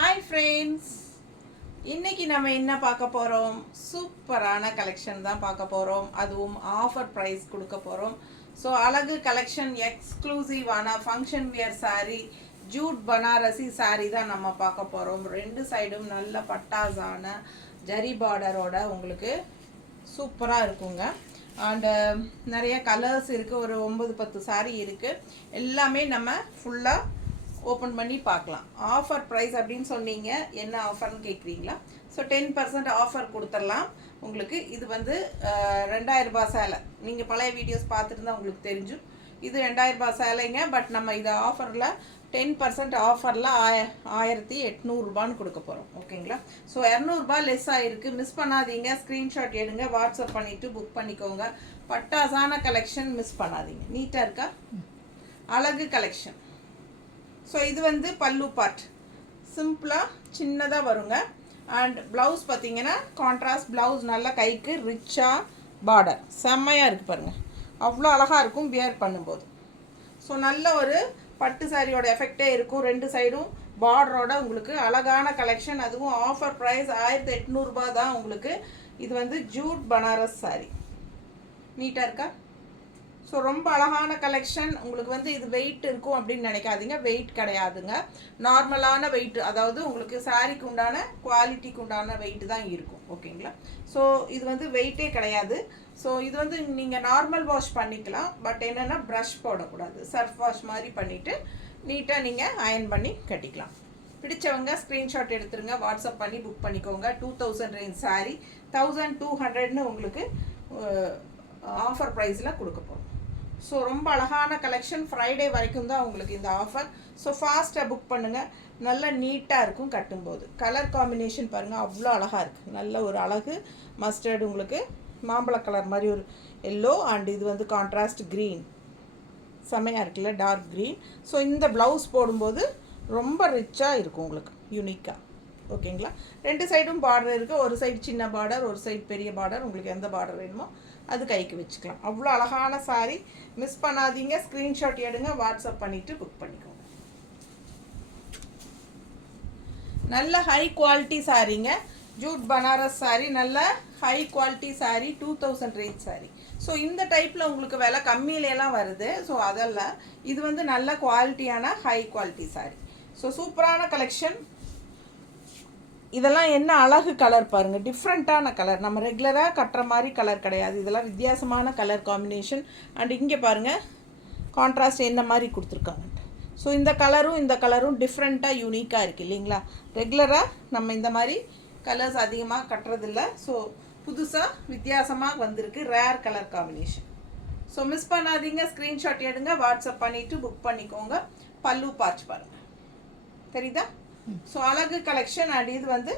Hi friends, இன்னைக்கு நம்ம என்ன பார்க்க போகிறோம்? சூப்பரான கலெக்ஷன் தான் பார்க்க போகிறோம். அதுவும் ஆஃபர் ப்ரைஸ் கொடுக்க போகிறோம். ஸோ அழகு கலெக்ஷன், எக்ஸ்க்ளூசிவான function wear sari, jute Banarasi sari தான் நம்ம பார்க்க போகிறோம். ரெண்டு சைடும் நல்ல பட்டாசான ஜரி பார்டரோட உங்களுக்கு சூப்பராக இருக்குங்க. அண்டு நிறைய கலர்ஸ் இருக்குது. ஒரு 9-10 சாரீ இருக்குது. எல்லாமே நம்ம ஃபுல்லாக ஓப்பன் பண்ணி பார்க்கலாம். ஆஃபர் ப்ரைஸ் அப்படின்னு சொன்னீங்க, என்ன ஆஃபர்னு கேட்குறீங்களா? ஸோ 10% ஆஃபர் கொடுத்துடலாம் உங்களுக்கு. இது வந்து 2000 ரூபாய் சேலை. நீங்கள் பழைய வீடியோஸ் பார்த்துருந்தா உங்களுக்கு தெரிஞ்சும் இது 2000 ரூபாய் சேலைங்க. பட் நம்ம இதை ஆஃபரில் 10% ஆஃபரில் 1800 ரூபான்னு கொடுக்க போகிறோம். ஓகேங்களா? ஸோ 200 ரூபாய் லெஸ் ஆகிருக்கு. மிஸ் பண்ணாதீங்க. ஸ்க்ரீன்ஷாட் எடுங்க, வாட்ஸ்அப் பண்ணிவிட்டு புக் பண்ணிக்கோங்க. பட்டாசான கலெக்ஷன், மிஸ் பண்ணாதீங்க. நீட்டாக இருக்கா? அழகு கலெக்ஷன். ஸோ இது வந்து பல்லு பார்ட் சிம்பிளாக சின்னதாக வருங்க. அண்ட் ப்ளவுஸ் பார்த்தீங்கன்னா கான்ட்ராஸ்ட் ப்ளவுஸ், நல்ல கைக்கு ரிச்சாக பார்டர் செம்மையாக இருக்குது பாருங்கள். அவ்வளோ அழகாக இருக்கும் வியர் பண்ணும்போது. ஸோ நல்ல ஒரு பட்டு சாரியோட எஃபெக்டே இருக்கும். ரெண்டு சைடும் பார்டரோட உங்களுக்கு அழகான கலெக்ஷன். அதுவும் ஆஃபர் ப்ரைஸ் 1800 ரூபாய் தான் உங்களுக்கு. இது வந்து ஜூட் பனாரஸ் சாரி. நீட்டாக இருக்கா? ஸோ ரொம்ப அழகான கலெக்ஷன். உங்களுக்கு வந்து இது வெயிட் இருக்கும் அப்படின்னு நினைக்காதீங்க. வெயிட் கிடையாதுங்க. நார்மலான வெயிட், அதாவது உங்களுக்கு சாரிக்கு உண்டான குவாலிட்டிக்கு உண்டான வெயிட் தான் இருக்கும். ஓகேங்களா? ஸோ இது வந்து வெயிட்டே கிடையாது. ஸோ இது வந்து நீங்கள் நார்மல் வாஷ் பண்ணிக்கலாம். பட் என்னென்னா ப்ரஷ் போடக்கூடாது. சர்ஃப் வாஷ் மாதிரி பண்ணிவிட்டு நீட்டாக நீங்கள் அயர்ன் பண்ணி கட்டிக்கலாம். பிடிச்சவங்க ஸ்க்ரீன்ஷாட் எடுத்துருங்க, வாட்ஸ்அப் பண்ணி புக் பண்ணிக்கோங்க. 2000 ரேஞ்ச் சாரி 1200ன்னு உங்களுக்கு ஆஃபர் ப்ரைஸில் கொடுக்க போகிறோம். ஸோ ரொம்ப அழகான கலெக்ஷன். ஃப்ரைடே வரைக்கும் தான் உங்களுக்கு இந்த ஆஃபர். ஸோ ஃபாஸ்ட்டாக புக் பண்ணுங்கள். நல்ல நீட்டாக இருக்கும் கட்டும்போது. கலர் காம்பினேஷன் பாருங்கள், அவ்வளோ அழகாக இருக்குது. நல்ல ஒரு அழகு மஸ்டர்டு, உங்களுக்கு மாம்பழ கலர் மாதிரி ஒரு எல்லோ, அண்ட் இது வந்து கான்ட்ராஸ்ட் க்ரீன். செம்மையாக இருக்குல்ல, டார்க் க்ரீன். ஸோ இந்த ப்ளவுஸ் போடும்போது ரொம்ப ரிச்சாக இருக்கும் உங்களுக்கு, யூனிக்காக. ஓகேங்களா? ரெண்டு சைடும் பார்டர் இருக்குது. ஒரு சைடு சின்ன பார்டர், ஒரு சைடு பெரிய பார்டர். உங்களுக்கு எந்த பார்டர் வேணுமோ அது கைக்கு வச்சுக்கலாம். அவ்வளோ அழகான சாரி, மிஸ் பண்ணாதீங்க. ஸ்க்ரீன்ஷாட் எடுங்க, வாட்ஸ்அப் பண்ணிவிட்டு புக் பண்ணிக்கோங்க. நல்ல ஹை குவாலிட்டி சாரீங்க. ஜூட் பனாரஸ் சாரி, நல்ல high quality sari. 2000 range sari. So இந்த டைப்பில் உங்களுக்கு விலை கம்மியிலலாம் வருது. ஸோ அதெல்லாம் இது வந்து நல்ல குவாலிட்டியான ஹை குவாலிட்டி சாரி. ஸோ சூப்பரான கலெக்ஷன். இதெல்லாம் என்ன அழகு கலர் பாருங்கள், டிஃப்ரெண்ட்டான கலர். நம்ம ரெகுலராக கட்டுற மாதிரி கலர் கிடையாது. இதெல்லாம் வித்தியாசமான கலர் காம்பினேஷன். அண்ட் இங்கே பாருங்கள் கான்ட்ராஸ்ட் என்ன மாதிரி கொடுத்துருக்காங்க. ஸோ இந்த கலரும் டிஃப்ரெண்ட்டாக யூனிக்காக இருக்குது இல்லைங்களா? ரெகுலராக நம்ம இந்த மாதிரி கலர்ஸ் அதிகமாக கட்டுறதில்ல. ஸோ புதுசாக வித்தியாசமாக வந்திருக்கு, rare colour combination. So miss பண்ணாதீங்க. ஸ்க்ரீன்ஷாட் எடுங்க, வாட்ஸ்அப் பண்ணிவிட்டு புக் பண்ணிக்கோங்க. பல்லு பார்த்து பாருங்கள், தெரியுதா? ஸோ அழகு கலெக்ஷன். அண்ட் இது வந்து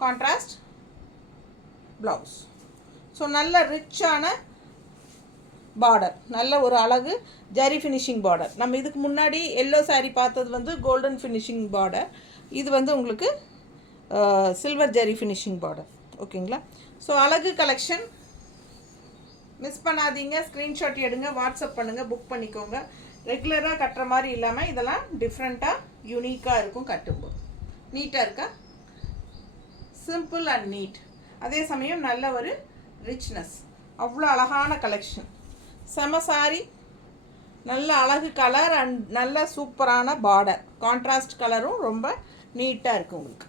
கான்ட்ராஸ்ட் ப்ளவுஸ். ஸோ நல்ல ரிச்சான பார்டர், நல்ல ஒரு அழகு ஜரி ஃபினிஷிங் பார்டர். நம்ம இதுக்கு முன்னாடி எல்லோ சாரீ பார்த்தது வந்து கோல்டன் ஃபினிஷிங் பார்டர். இது வந்து உங்களுக்கு சில்வர் ஜரி ஃபினிஷிங் பார்டர். ஓகேங்களா? ஸோ அழகு கலெக்ஷன், மிஸ் பண்ணாதீங்க. ஸ்க்ரீன்ஷாட் எடுங்க, வாட்ஸ்அப் பண்ணுங்கள், புக் பண்ணிக்கோங்க. ரெகுலராக கட்டுற மாதிரி இல்லாமல் இதெல்லாம் டிஃப்ரெண்ட்டாக யூனிக்காக இருக்கும் கட்டும்போது. நீட்டாக இருக்கா? Simple and neat. அதே சமயம் நல்ல ஒரு ரிச்னஸ். அவ்வளோ அழகான கலெக்ஷன். செம சாரி, நல்ல அழகு கலர் அண்ட் நல்ல சூப்பரான பார்டர். கான்ட்ராஸ்ட் கலரும் ரொம்ப நீட்டாக இருக்குது உங்களுக்கு.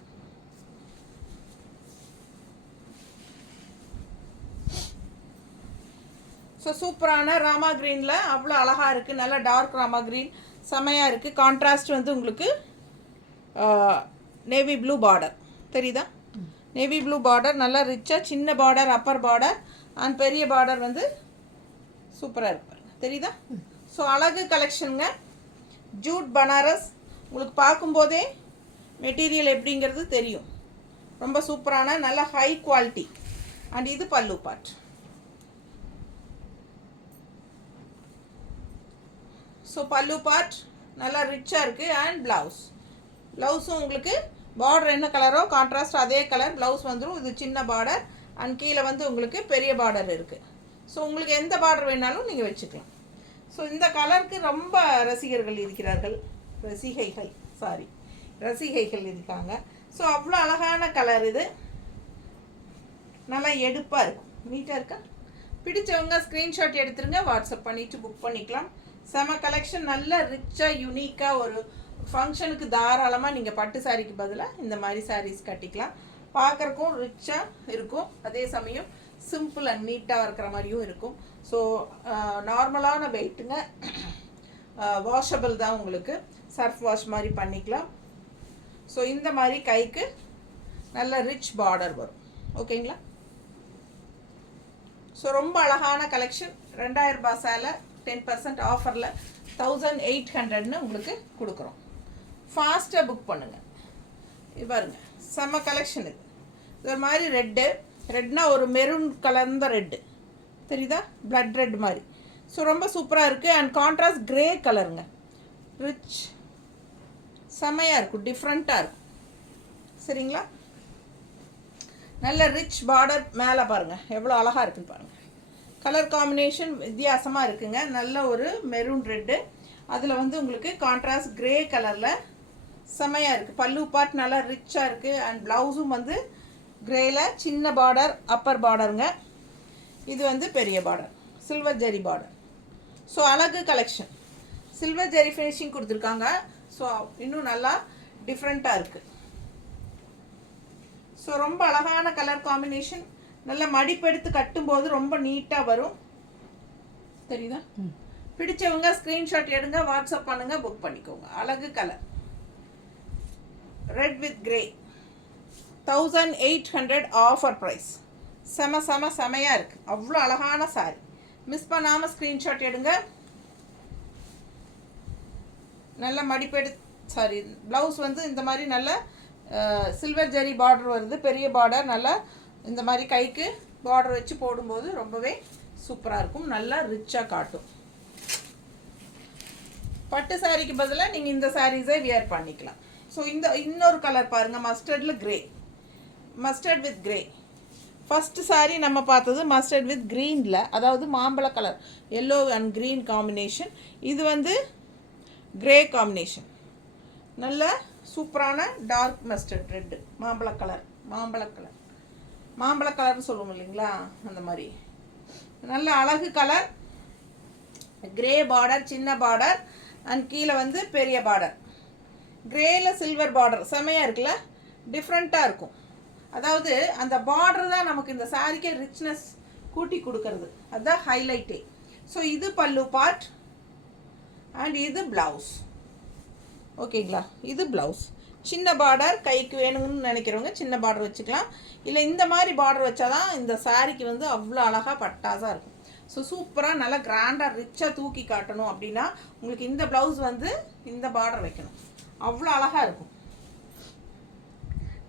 ஸோ சூப்பரான ராமா க்ரீனில் அவ்வளோ அழகாக இருக்குது. நல்ல டார்க் ராமா க்ரீன் செமையாக இருக்குது. கான்ட்ராஸ்ட் வந்து உங்களுக்கு நேவி ப்ளூ பார்டர், தெரியுதா? நேவி ப்ளூ பார்டர், நல்லா ரிச்சாக சின்ன பார்டர், அப்பர் பார்டர் அண்ட் பெரிய பார்டர் வந்து சூப்பராக இருக்கு, தெரியுதா? ஸோ அழகு கலெக்ஷனுங்க. ஜூட் பனாரஸ். உங்களுக்கு பார்க்கும்போதே மெட்டீரியல் எப்படிங்கிறது தெரியும். ரொம்ப சூப்பரான நல்ல ஹை குவாலிட்டி. அண்ட் இது பல்லு பார்ட். ஸோ பல்லு பார்ட் நல்லா ரிச்சாக இருக்குது. அண்ட் ப்ளவுஸும் உங்களுக்கு பார்டர் என்ன கலரோ கான்ட்ராஸ்ட் அதே கலர் ப்ளவுஸ் வந்துடும். இது சின்ன பார்டர் அண்ட் கீழே வந்து உங்களுக்கு பெரிய பார்டர் இருக்குது. ஸோ உங்களுக்கு எந்த பார்டர் வேணாலும் நீங்கள் வச்சுக்கலாம். ஸோ இந்த கலருக்கு ரொம்ப ரசிகர்கள் இருக்கிறார்கள், ரசிகைகள் சாரி. ரசிகைகள் இருக்காங்க. ஸோ அவ்வளோ அழகான கலர் இது, நல்லா எடுப்பாக இருக்கும், நீட்டாக இருக்கா. பிடிச்சவங்க ஸ்க்ரீன்ஷாட் எடுத்துருங்க, வாட்ஸ்அப் பண்ணிவிட்டு புக் பண்ணிக்கலாம். செம கலெக்ஷன், நல்ல ரிச்சாக யூனிக்காக ஒரு ஃபங்க்ஷனுக்கு தாராளமாக நீங்கள் பட்டு சாரிக்கு பதிலாக இந்த மாதிரி சாரீஸ் கட்டிக்கலாம். பார்க்குறக்கும் ரிச்சாக இருக்கும், அதே சமயம் சிம்பிள் அண்ட் நீட்டாக இருக்கிற மாதிரியும் இருக்கும். ஸோ நார்மலான வெயிட்டுங்க, வாஷபிள் தான், உங்களுக்கு சர்ஃப் வாஷ் மாதிரி பண்ணிக்கலாம். ஸோ இந்த மாதிரி கைக்கு நல்ல ரிச் பார்டர் வரும். ஓகேங்களா. ஸோ ரொம்ப அழகான கலெக்ஷன். 2000 ரூபாய் சேலை 10% ஆஃபரில் 1800 உங்களுக்கு கொடுக்குறோம். ஃபாஸ்ட்டாக புக் பண்ணுங்கள். இது பாருங்க, செம்ம கலெக்ஷன் இது. இது மாதிரி ரெட்னா ஒரு மெரூன் கலர்ந்த ரெட்டு தெரியுதா, பிளட் ரெட் மாதிரி. ஸோ ரொம்ப சூப்பராக இருக்குது. அண்ட் கான்ட்ராஸ்ட் கிரே கலருங்க, ரிச் செம்மையாக இருக்கும், டிஃப்ரெண்ட்டாக இருக்கும். சரிங்களா. நல்ல ரிச் பார்டர், மேலே பாருங்கள் எவ்வளோ அழகாக இருக்குன்னு பாருங்கள். கலர் காம்பினேஷன் வித்தியாசமாக இருக்குங்க. நல்ல ஒரு மெரூன் ரெட்டு, அதில் வந்து உங்களுக்கு கான்ட்ராஸ்ட் கிரே கலரில் செம்மையாக இருக்குது. பல்லு பார்ட் நல்லா ரிச்சாக இருக்குது. அண்ட் ப்ளவுஸும் வந்து கிரேல சின்ன பார்டர், அப்பர் பார்டருங்க. இது வந்து பெரிய பார்டர், சில்வர் ஜெரி பார்டர். ஸோ அழகு கலெக்ஷன், சில்வர் ஜெரி ஃபினிஷிங் கொடுத்துருக்காங்க. ஸோ இன்னும் நல்லா டிஃப்ரெண்ட்டாக இருக்குது. ஸோ ரொம்ப அழகான கலர் காம்பினேஷன், நல்லா மடிப்பெடுத்து கட்டும்போது ரொம்ப நீட்டாக வரும், தெரியுதா. பிடிச்சவங்க ஸ்க்ரீன்ஷாட் எடுங்க, வாட்ஸ்அப் பண்ணுங்கள், புக் பண்ணிக்கோங்க. அழகு colour, red with grey, 1800 offer price. செமையாக இருக்குது, அவ்வளோ அழகான சாரி. மிஸ் பண்ணாமல் ஸ்க்ரீன்ஷாட் எடுங்க. நல்ல மடிப்பெடு சாரி, ப்ளவுஸ் வந்து இந்த மாதிரி நல்ல சில்வர் ஜெரி பார்டர் வருது, பெரிய பார்டர். நல்லா இந்த மாதிரி கைக்கு பார்டர் வச்சு போடும்போது ரொம்பவே சூப்பராக இருக்கும், நல்லா ரிச்சாக காட்டும். பட்டு சாரிக்கு பதிலாக நீங்கள் இந்த சாரீஸை வியர் பண்ணிக்கலாம். ஸோ இந்த இன்னொரு கலர் பாருங்கள், மஸ்டர்டில் grey, mustard with grey. First sari நம்ம பார்த்தது மஸ்டர்ட் வித் க்ரீனில், அதாவது மாம்பழ colour, yellow and green combination. இது வந்து கிரே காம்பினேஷன், நல்ல சூப்பரான டார்க் மஸ்டர்ட் ரெட்டு, மாம்பழ கலர்னு சொல்லுவோம் இல்லைங்களா, அந்த மாதிரி நல்ல அழகு கலர். கிரே பார்டர், சின்ன பார்டர், அண்ட் கீழே வந்து பெரிய பார்டர். கிரேல சில்வர் பார்டர் செமையாக இருக்குல்ல, டிஃப்ரெண்ட்டாக இருக்கும். அதாவது அந்த பார்டர் தான் நமக்கு இந்த சாரிக்கே ரிச்னஸ் கூட்டி கொடுக்கறது, அதுதான் ஹைலைட்டே. ஸோ இது பல்லு பார்ட் அண்ட் இது ப்ளவுஸ். ஓகேங்களா. இது ப்ளவுஸ், சின்ன பார்டர், கைக்கு வேணும்னு நினைக்கிறவங்க சின்ன பார்டர் வச்சுக்கலாம். இல்லை இந்த மாதிரி பார்டர் வச்சா தான் இந்த சாரிக்கு வந்து அவ்வளோ அழகாக பட்டாசாக இருக்கும். ஸோ சூப்பராக நல்லா கிராண்டாக ரிச்சாக தூக்கி காட்டணும் அப்படின்னா உங்களுக்கு இந்த ப்ளவுஸ் வந்து இந்த பார்டர் வைக்கணும், அவ்வளோ அழகாக இருக்கும்.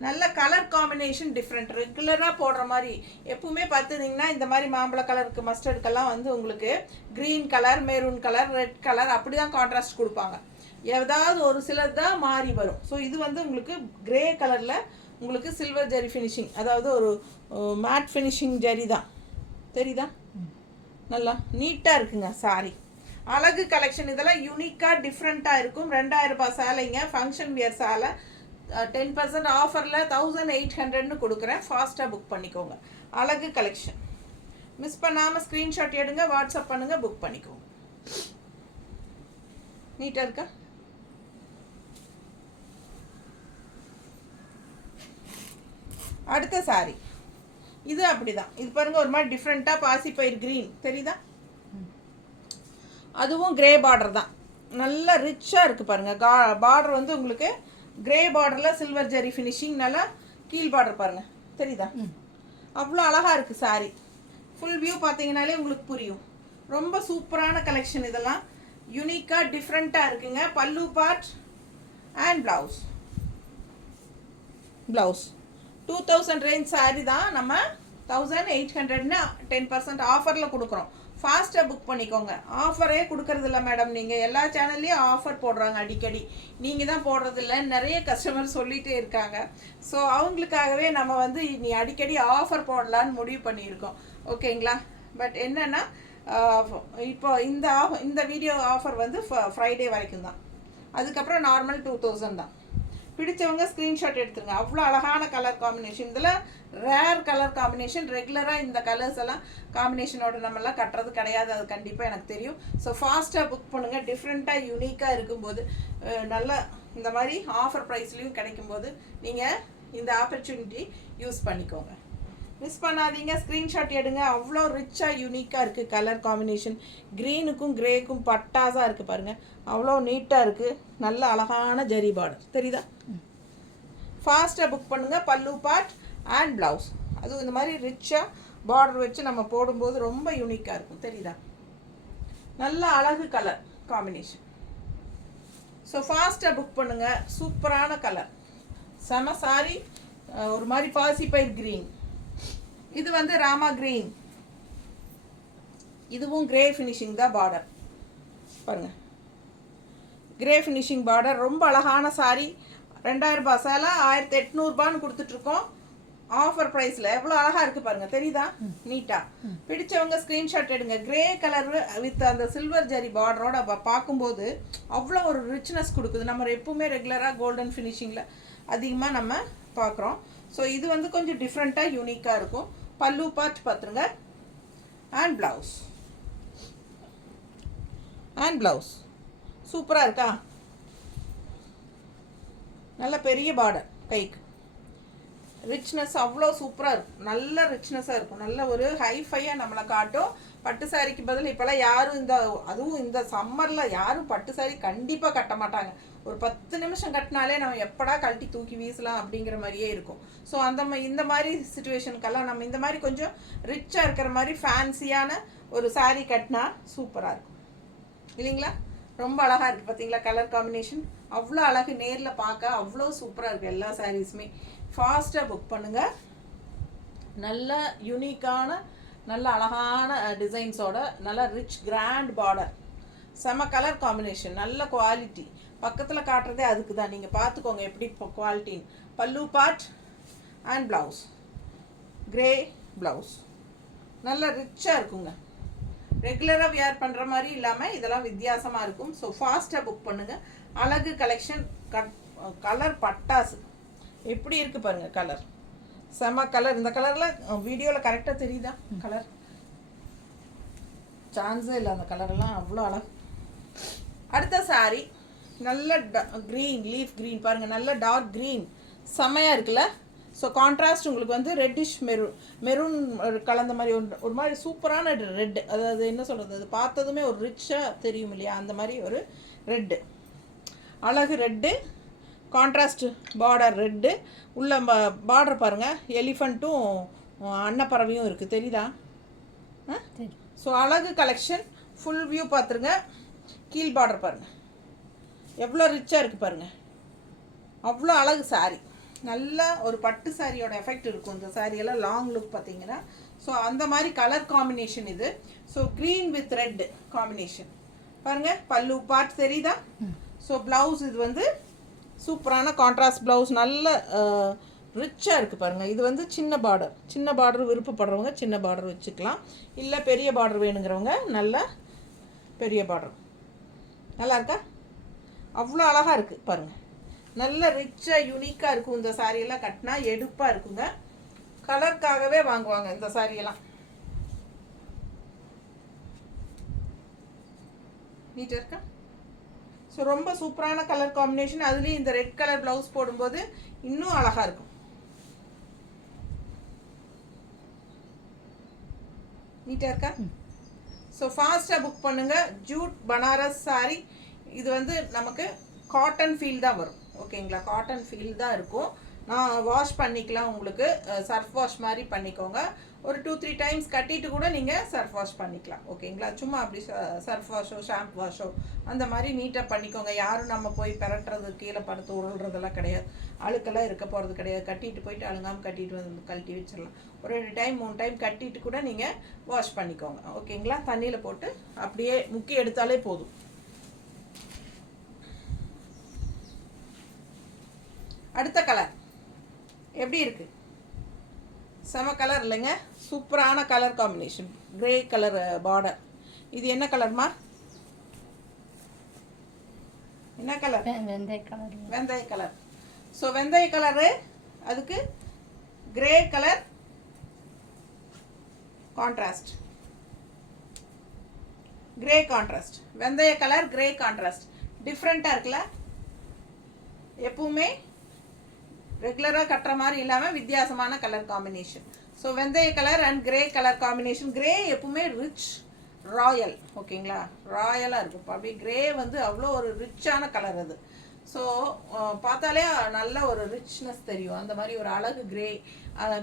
நல்ல கலர் காம்பினேஷன் டிஃப்ரெண்ட், ரெகுலராக போடுற மாதிரி. எப்பவுமே பார்த்துட்டிங்கன்னா இந்த மாதிரி மாம்பழ கலருக்கு, மஸ்டர்டுக்கெல்லாம் வந்து உங்களுக்கு green colour, maroon colour, red colour அப்படி தான் கான்ட்ராஸ்ட் கொடுப்பாங்க. ஏதாவது ஒரு சிலர் தான் மாறி வரும். ஸோ இது வந்து உங்களுக்கு கிரே கலரில் உங்களுக்கு சில்வர் ஜெரி ஃபினிஷிங், அதாவது ஒரு மேட் ஃபினிஷிங் ஜெரி தான், தெரியுதா. நல்லா நீட்டாக இருக்குங்க சாரி, அழகு கலெக்ஷன். இதெல்லாம் யூனிக்காக டிஃப்ரெண்ட்டாக இருக்கும். 2000 ரூபாய் சேலைங்க, ஃபங்க்ஷன் வியர் சேலை. 10% ஆஃபரில் 1800 கொடுக்குறேன். ஃபாஸ்ட்டாக புக் பண்ணிக்கோங்க. அழகு கலெக்ஷன், மிஸ் பண்ணாமல் ஸ்க்ரீன்ஷாட் எடுங்க, வாட்ஸ்அப் பண்ணுங்கள், புக் பண்ணிக்கோங்க. நீட்டாக இருக்கா. அடுத்த சாரி இது அப்படிதான். இது பாருங்கள், ஒரு மாதிரி டிஃப்ரெண்ட்டாக பாசிப்பயிர் க்ரீன் தெரியுதா. அதுவும் கிரே பார்டர் தான், நல்லா ரிச்சாக இருக்குது பாருங்கள். பார்டர் வந்து உங்களுக்கு கிரே பார்டரில் சில்வர் ஜெரி ஃபினிஷிங், நல்லா கீழ் பார்டர் பாருங்கள், தெரியுதா. அவ்வளோ அழகாக இருக்குது சாரி. ஃபுல் வியூ பார்த்தீங்கனாலே உங்களுக்கு புரியும். ரொம்ப சூப்பரான கலெக்ஷன், இதெல்லாம் யூனிக்காக டிஃப்ரெண்ட்டாக இருக்குங்க. பல்லு part and blouse 2000 range sorry தான், நம்ம 1800ன்னு 10% ஆஃபரில் கொடுக்குறோம். ஃபாஸ்ட்டாக புக் பண்ணிக்கோங்க. ஆஃபரே கொடுக்கறது இல்லை மேடம், நீங்கள் எல்லா சேனல்லையும் ஆஃபர் போடுறாங்க அடிக்கடி, நீங்கள் தான் போடுறதில்ல, நிறைய கஸ்டமர் சொல்லிகிட்டே இருக்காங்க. ஸோ அவங்களுக்காகவே நம்ம வந்து நீ அடிக்கடி ஆஃபர் போடலான்னு முடிவு பண்ணியிருக்கோம். ஓகேங்களா. பட் என்னென்னா இப்போ இந்த வீடியோ ஆஃபர் வந்து ஃப்ரைடே வரைக்கும் தான், அதுக்கப்புறம் நார்மல் 2000 தான். பிடிச்சவங்க ஸ்க்ரீன்ஷாட் எடுத்துருங்க. அவ்வளோ அழகான கலர் காம்பினேஷன். இதில் ரேர் கலர் காம்பினேஷன். ரெகுலராக இந்த கலர்ஸ் எல்லாம் காம்பினேஷனோட நம்மலாம் கட்டுறது கிடையாது, அது கண்டிப்பாக எனக்கு தெரியும். ஸோ ஃபாஸ்ட்டாக புக் பண்ணுங்கள். டிஃப்ரெண்ட்டாக யூனிக்காக இருக்கும்போது நல்ல இந்த மாதிரி ஆஃபர் ப்ரைஸ்லேயும் கிடைக்கும்போது நீங்கள் இந்த ஆப்பர்ச்சுனிட்டி யூஸ் பண்ணிக்கோங்க. மிஸ் பண்ணாதீங்க, ஸ்க்ரீன்ஷாட் எடுங்க. அவ்வளோ ரிச்சாக யூனிக்காக இருக்குது கலர் காம்பினேஷன். க்ரீனுக்கும் க்ரேக்கும் பட்டாஸாக இருக்குது பாருங்கள், அவ்வளோ நீட்டாக இருக்குது. நல்ல அழகான ஜரி பார்டர் தெரியுதா? ஃபாஸ்ட்டாக புக் பண்ணுங்கள். பல்லு பார்ட் அண்ட் ப்ளவுஸ் அதுவும் இந்த மாதிரி ரிச்சாக பார்டர் வச்சு நம்ம போடும்போது ரொம்ப யூனிக்காக இருக்கும். தெரியுதா? நல்ல அழகு கலர் காம்பினேஷன். ஸோ ஃபாஸ்ட்டாக புக் பண்ணுங்கள். சூப்பரான கலர், செம சாரி. ஒரு மாதிரி பாசிப்பயிர் க்ரீன், இது வந்து ராமா க்ரீன், இதுவும் கிரே ஃபினிஷிங் தான் பார்டர் பாருங்கள். கிரே ஃபினிஷிங் பார்டர், ரொம்ப அழகான சாரி. 2000 ரூபாய் சேலை 1800 கொடுத்துட்ருக்கோம் ஆஃபர் ப்ரைஸில். எவ்வளோ அழகாக இருக்குது பாருங்கள், தெரியுதா? நீட்டாக. பிடிச்சவங்க ஸ்க்ரீன்ஷாட் எடுங்க. கிரே கலர் வித் அந்த சில்வர் ஜரி பார்டரோட பார்க்கும்போது அவ்வளோ ஒரு ரிச்னஸ் கொடுக்குது. நம்ம எப்பவுமே ரெகுலராக கோல்டன் ஃபினிஷிங்கில் அதிகமாக நம்ம பார்க்குறோம். ஸோ இது வந்து கொஞ்சம் டிஃப்ரெண்ட்டாக யூனிக்காக இருக்கும். பல்லு பார்ட் பார்த்துருங்க. அண்ட் ப்ளவுஸ் சூப்பராக இருக்கா? நல்ல பெரிய பார்டர், கைக்கு ரிச்னஸ் அவ்வளோ சூப்பராக இருக்கும். நல்ல ரிச்னஸாக இருக்கும். நல்ல ஒரு ஹைஃபையாக நம்மளை காட்டும். பட்டு சாரிக்கு பதில் இப்போல்லாம் யாரும் அதுவும் இந்த சம்மரில் யாரும் பட்டு சாரி கண்டிப்பாக கட்ட மாட்டாங்க. ஒரு 10 நிமிஷம் கட்டினாலே நம்ம எப்படா கழட்டி தூக்கி வீசலாம் அப்படிங்கிற மாதிரியே இருக்கும். ஸோ இந்த மாதிரி சுச்சுவேஷனுக்கெல்லாம் நம்ம இந்த மாதிரி கொஞ்சம் ரிச்சாக இருக்கிற மாதிரி ஃபேன்சியான ஒரு சாரீ கட்டினா சூப்பராக இருக்கும் இல்லைங்களா? ரொம்ப அழகாக இருக்குது பார்த்தீங்களா? கலர் காம்பினேஷன் அவ்வளோ அழகு. நேரில் பார்க்க அவ்வளோ சூப்பராக இருக்குது எல்லா சாரீஸுமே. ஃபாஸ்ட்டாக புக் பண்ணுங்கள். நல்ல யூனிக்கான நல்ல அழகான டிசைன்ஸோட நல்ல ரிச் கிராண்ட் பார்டர், செம கலர் காம்பினேஷன், நல்ல குவாலிட்டி. பக்கத்தில் காட்டுறதே அதுக்கு தான், நீங்கள் பார்த்துக்கோங்க எப்படி இப்போ குவாலிட்டின்னு. பல்லு part and blouse, grey blouse, நல்ல ரிச்சாக இருக்குங்க. ரெகுலராக வியர் பண்ணுற மாதிரி இல்லாமல் இதெல்லாம் வித்தியாசமாக இருக்கும். ஸோ ஃபாஸ்ட்டாக புக் பண்ணுங்கள். அழகு கலெக்ஷன். கலர் பட்டாசு எப்படி இருக்குது பாருங்கள், கலர் செம கலர். இந்த கலரில் வீடியோவில் கரெக்டாக தெரியுதா? கலர் சான்ஸே இல்லை, அந்த கலரெல்லாம் அவ்வளோ அழகு. அடுத்த சாரி நல்ல க்ரீன், லீஃப் க்ரீன் பாருங்கள், நல்ல டார்க் க்ரீன், செம்மையாக இருக்குல்ல? ஸோ கான்ட்ராஸ்ட் உங்களுக்கு வந்து ரெட்டிஷ் மெரூன் கலந்த மாதிரி ஒரு மாதிரி சூப்பரான ரெட்டு. அதாவது என்ன சொல்கிறது, அது பார்த்ததுமே ஒரு ரிச்சாக தெரியும் இல்லையா? அந்த மாதிரி ஒரு ரெட்டு, அழகு ரெட்டு. Contrast border red. உள்ள பார்டர் பாருங்கள், எலிஃபண்ட்டும் அன்னப்பறவையும் இருக்குது, தெரியுதா? ஸோ அழகு கலெக்ஷன். ஃபுல் வியூ பார்த்துருங்க. கீழ் பார்டர் பாருங்கள் எவ்வளோ ரிச்சாக இருக்குது பாருங்கள். அவ்வளோ அழகு சாரி. நல்ல ஒரு பட்டு சாரியோட எஃபெக்ட் இருக்கும் இந்த சாரியெல்லாம். லாங் லுக் பார்த்தீங்கன்னா ஸோ அந்த மாதிரி கலர் காம்பினேஷன் இது. So green with red combination பாருங்கள். பல்லு பார்ட் தெரியுதா? ஸோ ப்ளவுஸ் இது வந்து சூப்பரான கான்ட்ராஸ்ட் ப்ளவுஸ், நல்ல ரிச்சாக இருக்குது பாருங்கள். இது வந்து சின்ன பார்டர் விருப்பப்படுறவங்க சின்ன பார்டர் வச்சுக்கலாம். இல்லை பெரிய பார்டர் வேணுங்கிறவங்க நல்ல பெரிய பார்டர். நல்லா இருக்கா? அவ்வளோ அழகாக இருக்குது பாருங்கள். நல்ல ரிச்சாக யூனிக்காக இருக்கும். இந்த சாரியெல்லாம் கட்டினா எடுப்பாக இருக்குங்க. கலருக்காகவே வாங்குவாங்க இந்த சாரியெல்லாம். நீட்டாக இருக்கா? ஸோ ரொம்ப சூப்பரான கலர் காம்பினேஷன். அதுலேயும் இந்த ரெட் கலர் ப்ளவுஸ் போடும்போது இன்னும் அழகாக இருக்கும். நீட்டாக இருக்கா? ஸோ ஃபாஸ்ட்டாக புக் பண்ணுங்கள். ஜூட் பனாரஸ் சாரி. இது வந்து நமக்கு காட்டன் ஃபீல் தான் வரும், ஓகேங்களா? காட்டன் ஃபீல் தான் இருக்கும். நான் வாஷ் பண்ணிக்கலாம், உங்களுக்கு சர்ஃப் வாஷ் மாதிரி பண்ணிக்கோங்க. ஒரு 2-3 டைம்ஸ் கட்டிட்டு கூட நீங்கள் சர்ஃப் வாஷ் பண்ணிக்கலாம், ஓகேங்களா? சும்மா அப்படி சர்ஃப் வாஷோ ஷாம்பு வாஷோ அந்த மாதிரி நீட்டாக பண்ணிக்கோங்க. யாரும் நம்ம போய் பெரட்டுறது கீழே படுத்து உருள்றதெல்லாம் கிடையாது. அழுக்கெல்லாம் இருக்க போகிறது கிடையாது. கட்டிட்டு போயிட்டு அழுங்காமல் கட்டிட்டு வந்து கழட்டி வச்சிடலாம். ஒரு 2 டைம் 3 டைம் கட்டிட்டு கூட நீங்கள் வாஷ் பண்ணிக்கோங்க, ஓகேங்களா? தண்ணியில் போட்டு அப்படியே முக்கி எடுத்தாலே போதும். அடுத்த கலர் எப்படி இருக்குது? செம கலர் இல்லைங்க? சூப்பரான colour combination. Grey colour border. இது என்ன கலர்மா? என்ன கலர்? வெந்தய கலர். வெந்தய கலர். ஸோ வெந்தய கலரு, அதுக்கு grey colour contrast, grey contrast, வெந்தய கலர் கிரே கான்ட்ராஸ்ட் டிஃப்ரெண்ட்டாக இருக்குல்ல. எப்பவுமே ரெகுலராக கட்டுற மாதிரி இல்லாமல் வித்தியாசமான கலர் காம்பினேஷன். ஸோ வெந்தய colour and grey colour combination. Grey எப்பவுமே ரிச் ராயல், ஓகேங்களா, ராயலாக இருக்கும். அப்படியே கிரே வந்து அவ்வளோ ஒரு ரிச்சான கலர் அது. ஸோ பார்த்தாலே நல்ல ஒரு ரிச்னஸ் தெரியும். அந்த மாதிரி ஒரு அழகு கிரே,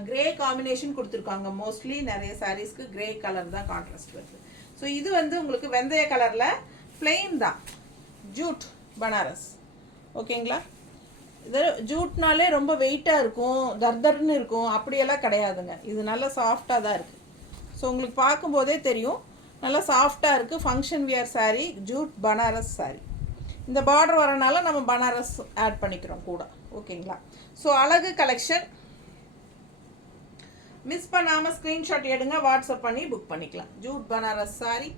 கிரே காம்பினேஷன் கொடுத்துருக்காங்க. மோஸ்ட்லி நிறைய சாரீஸ்க்கு கிரே கலர் தான் கான்ட்ராஸ்ட் வருது. ஸோ இது வந்து உங்களுக்கு வெந்தய கலரில் பிளெயின் தான், ஜூட் பனாரஸ், ஓகேங்களா. இது ஜூட்னாலே ரொம்ப வெயிட்டாக இருக்கும், தர்தர்னு இருக்கும், அப்படியெல்லாம் கிடையாதுங்க. இது நல்லா சாஃப்டாக தான் இருக்குது. ஸோ உங்களுக்கு பார்க்கும்போதே தெரியும் நல்லா சாஃப்டாக இருக்குது. Function wear sari, jute Banaras sari. இந்த பார்டர் வரனால நம்ம பனாரஸ் ஆட் பண்ணிக்கிறோம் கூட, ஓகேங்களா. ஸோ அழகு கலெக்ஷன். மிஸ் பண்ணாமல் ஸ்க்ரீன்ஷாட் எடுங்க, வாட்ஸ்அப் பண்ணி புக் பண்ணிக்கலாம். ஜூட் பனாரஸ் சாரீ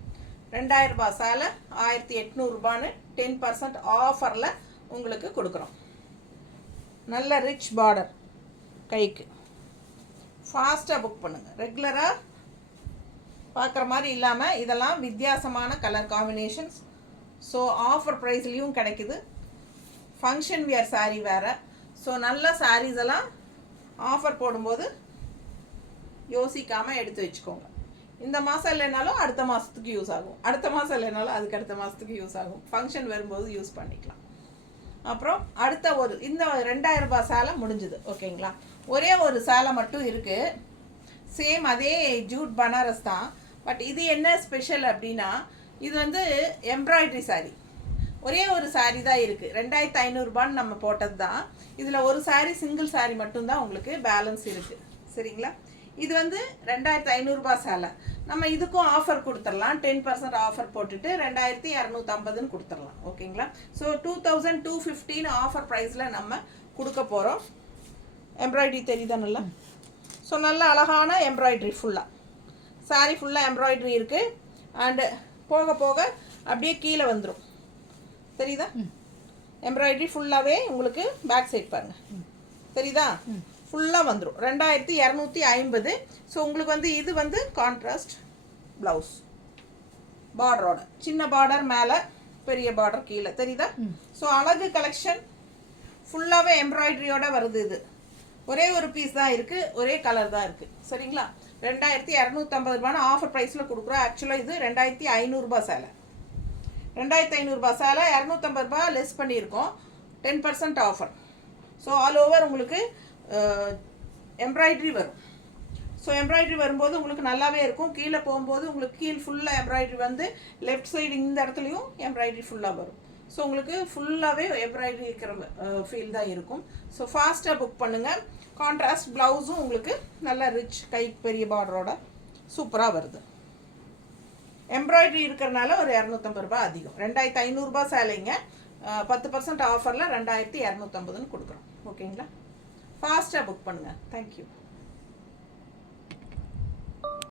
2000 ரூபாய் சேலை 1800 ரூபான்னு 10% ஆஃபரில் உங்களுக்கு கொடுக்குறோம். நல்ல ரிச் பார்டர் கைக்கு. ஃபாஸ்ட்டாக புக் பண்ணுங்கள். ரெகுலராக பார்க்குற மாதிரி இல்லாமல் இதெல்லாம் வித்தியாசமான கலர் காம்பினேஷன்ஸ். ஸோ ஆஃபர் ப்ரைஸ்லேயும் கிடைக்குது. ஃபங்க்ஷன் வியர் சாரீ வேறு. ஸோ நல்ல சாரீஸ் எல்லாம் ஆஃபர் போடும்போது யோசிக்காமல் எடுத்து வச்சுக்கோங்க. இந்த மாதம் இல்லைனாலும் அடுத்த மாதத்துக்கு யூஸ் ஆகும், அடுத்த மாதம் இல்லைனாலும் அதுக்கு அடுத்த மாதத்துக்கு யூஸ் ஆகும். ஃபங்க்ஷன் வரும்போது யூஸ் பண்ணிக்கலாம். அப்புறம் அடுத்த ஒரு இந்த 2000 ரூபாய் சேலை முடிஞ்சுது, ஓகேங்களா. ஒரே ஒரு சேலை மட்டும் இருக்குது, சேம் அதே ஜூட் பனாரஸ் தான். பட் இது என்ன ஸ்பெஷல் அப்படின்னா, இது வந்து எம்ப்ராய்டரி சாரீ. ஒரே ஒரு சாரீ தான் இருக்குது, 2500 ரூபான்னு நம்ம போட்டது தான். இதில் ஒரு சாரீ சிங்கிள் சாரீ மட்டும்தான் உங்களுக்கு பேலன்ஸ் இருக்குது, சரிங்களா. இது வந்து 2500 ரூபாய் சேலை. நம்ம இதுக்கும் ஆஃபர் கொடுத்துடலாம், 10% ஆஃபர் போட்டுட்டு 2250ன்னு கொடுத்துடலாம், ஓகேங்களா. ஸோ 2215 ஆஃபர் ப்ரைஸில் நம்ம கொடுக்க போகிறோம். எம்ப்ராய்டரி தெரியுதா நல்லா. ஸோ நல்ல அழகான எம்ப்ராய்டரி, ஃபுல்லாக சாரீ ஃபுல்லாக எம்ப்ராய்டரி இருக்குது. அண்டு போக போக அப்படியே கீழே வந்துடும், தெரியுதா. எம்ப்ராய்டரி ஃபுல்லாகவே உங்களுக்கு பேக் சைட் பாருங்கள், தெரியுதா, ஃபுல்லாக வந்துடும். 2250. ஸோ உங்களுக்கு வந்து இது வந்து கான்ட்ராஸ்ட் ப்ளவுஸ், பார்டரோட சின்ன பார்டர் மேலே, பெரிய பார்டர் கீழே, தெரியுதா. ஸோ அழகு கலெக்ஷன் ஃபுல்லாகவே எம்ப்ராய்டரியோட வருது. இது ஒரே ஒரு பீஸ் தான் இருக்குது, ஒரே கலர் தான் இருக்குது, சரிங்களா. 2250 ரூபான்னு ஆஃபர் ப்ரைஸில் கொடுக்குறோம். ஆக்சுவலாக இது 2500 ரூபாய் சேலை. 2500 ரூபாய் சேலை 250 ரூபாய் லெஸ் பண்ணியிருக்கோம், 10% ஆஃபர். ஸோ ஆல் ஓவர் உங்களுக்கு எம்ப்ராய்டரி வரும். ஸோ எம்ப்ராய்டரி வரும்போது உங்களுக்கு நல்லாவே இருக்கும். கீழே போகும்போது உங்களுக்கு கீழ் ஃபுல்லாக எம்ப்ராய்டரி வந்து லெஃப்ட் சைடு இந்த இடத்துலையும் எம்ப்ராய்டரி ஃபுல்லாக வரும். ஸோ உங்களுக்கு ஃபுல்லாகவே எம்ப்ராய்டரி இருக்கிற ஃபீல் தான் இருக்கும். ஸோ ஃபாஸ்ட்டாக புக் பண்ணுங்கள். கான்ட்ராஸ்ட் ப்ளவுஸும் உங்களுக்கு நல்ல ரிச் கை பெரிய பார்டரோட சூப்பராக வருது. எம்ப்ராய்டரி இருக்கிறனால ஒரு 250 ரூபாய் அதிகம். 2500 ரூபாய் சேலைங்க, 10% ஆஃபரில் 2250ன்னு கொடுக்குறோம், ஓகேங்களா. ஃபாஸ்ட்டாக புக் பண்ணுங்கள். தேங்க்யூ.